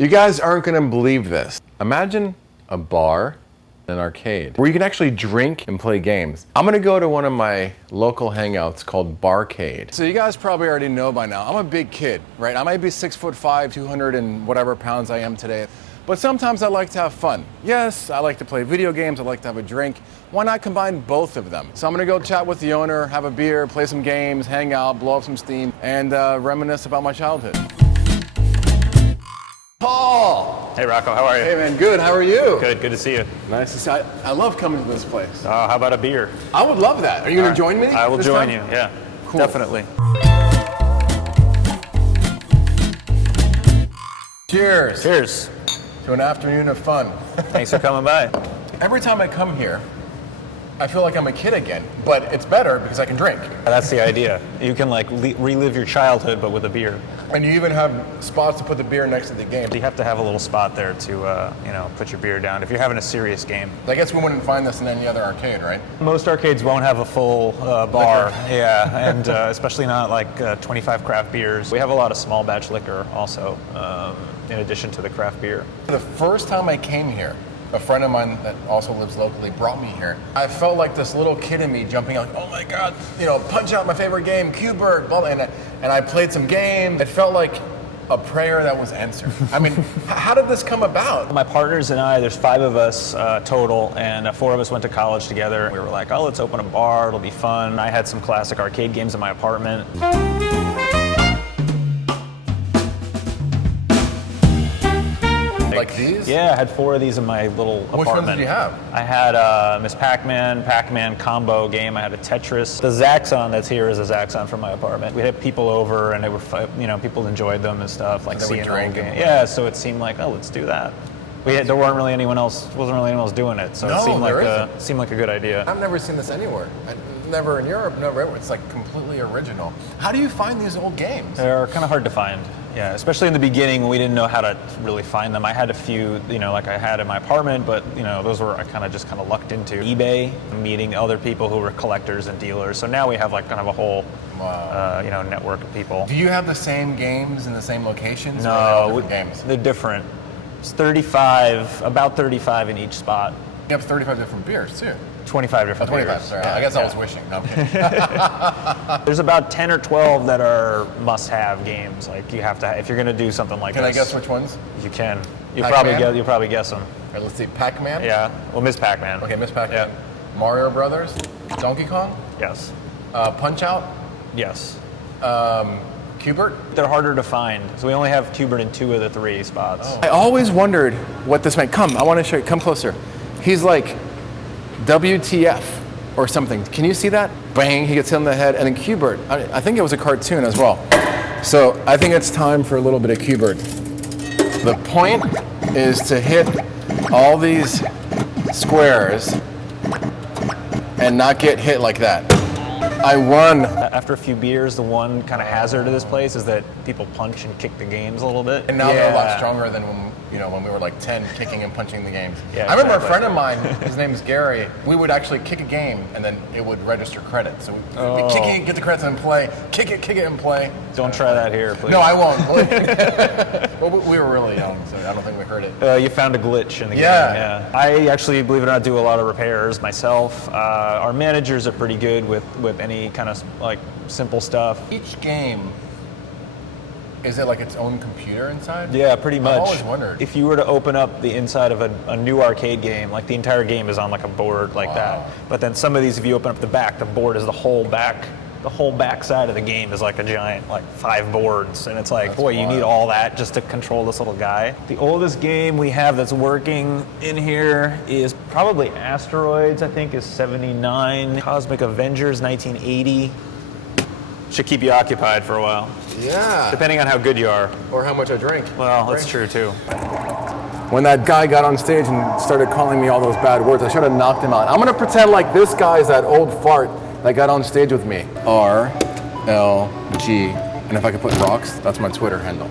You guys aren't gonna believe this. Imagine a bar, an arcade, where you can actually drink and play games. I'm gonna go to one of my local hangouts called Barcade. So you guys probably already know by now, I'm a big kid, right? I might be 6'5", 200 and whatever pounds I am today. But sometimes I like to have fun. Yes, I like to play video games, I like to have a drink. Why not combine both of them? So I'm gonna go chat with the owner, have a beer, play some games, hang out, blow up some steam, and reminisce about my childhood. Paul! Hey Rocco, how are you? Hey man, good, how are you? Good to see you. Nice to see you. I love coming to this place. How about a beer? I would love that. Are you gonna join me? I will join time? you, yeah. Cool. Definitely. Cheers. Cheers. To an afternoon of fun. Thanks for coming by. Every time I come here, I feel like I'm a kid again, but it's better because I can drink. That's the idea. You can like relive your childhood, but with a beer. And you even have spots to put the beer next to the game. You have to have a little spot there to, put your beer down if you're having a serious game. I guess we wouldn't find this in any other arcade, right? Most arcades won't have a full bar, yeah, and especially not like 25 craft beers. We have a lot of small batch liquor also, in addition to the craft beer. The first time I came here, a friend of mine that also lives locally brought me here. I felt like this little kid in me jumping out, like, oh my God, Punch Out, my favorite game, Q-Bird, blah, blah, and I played some games. It felt like a prayer that was answered. I mean, how did this come about? My partners and I, there's 5 of us total, and 4 of us went to college together. We were like, oh, let's open a bar, it'll be fun. I had some classic arcade games in my apartment. Like these? Yeah, I had 4 of these in my little apartment. Which ones did you have? I had Miss Pac-Man combo game. I had a Tetris. The Zaxxon that's here is a Zaxxon from my apartment. We had people over, and they were, people enjoyed them and stuff, like seeing the whole game. Yeah, so it seemed like, oh, let's do that. There wasn't really anyone else doing it, so it seemed like a good idea. I've never seen this anywhere. Never in Europe, never everywhere. It's like completely original. How do you find these old games? They're kind of hard to find. Yeah, especially in the beginning when we didn't know how to really find them. I had a few, like I had in my apartment, but those were I kind of lucked into. eBay, meeting other people who were collectors and dealers. So now we have like kind of a whole, network of people. Do you have the same games in the same locations? No, or are they all different games? They're different. It's about 35 in each spot. You have 35 different beers too. 25 different 25, beers. sorry. Yeah, I guess I was wishing. No, I'm kidding. There's about 10 or 12 that are must-have games. Like you have to, if you're going to do something like this. Can I guess which ones? You can. You'll probably guess them. All right, let's see. Pac-Man? Yeah. Well, Miss Pac-Man. Okay, Miss Pac-Man. Yeah. Mario Brothers? Donkey Kong? Yes. Punch Out? Yes. Q-Bird? They're harder to find, so we only have Q-Bird in 2 of the 3 spots. Oh. I always wondered what this meant. Come, I want to show you. Come closer. He's like WTF or something. Can you see that? Bang, he gets hit in the head. And then Q-Bird. I think it was a cartoon as well. So I think it's time for a little bit of Q-Bird. The point is to hit all these squares and not get hit like that. I won. After a few beers, the one kind of hazard of this place is that people punch and kick the games a little bit. And now they're a lot stronger than when we were like 10, kicking and punching the games. Yeah, I remember a friend of mine, his name is Gary, we would actually kick a game and then it would register credit. So we'd kick it, get the credits and play, kick it and play. Don't try that here, please. No, I won't. Well, we were really young, so I don't think we heard it. You found a glitch in the game. Yeah. I actually, believe it or not, do a lot of repairs myself. Our managers are pretty good with any kind of like simple stuff. Each game, is it like its own computer inside? Yeah, pretty much. I've always wondered. If you were to open up the inside of a new arcade game, like the entire game is on like a board like that. But then some of these, if you open up the back, the board is the whole back side of the game is like a giant, like 5 boards. And it's like, that's boy, wild. You need all that just to control this little guy. The oldest game we have that's working in here is probably Asteroids, I think, is 79. Cosmic Avengers, 1980. Should keep you occupied for a while. Yeah. Depending on how good you are. Or how much I drink. Well, that's true too. When that guy got on stage and started calling me all those bad words, I should have knocked him out. I'm gonna pretend like this guy's that old fart that got on stage with me. RLG. And if I could put rocks, that's my Twitter handle.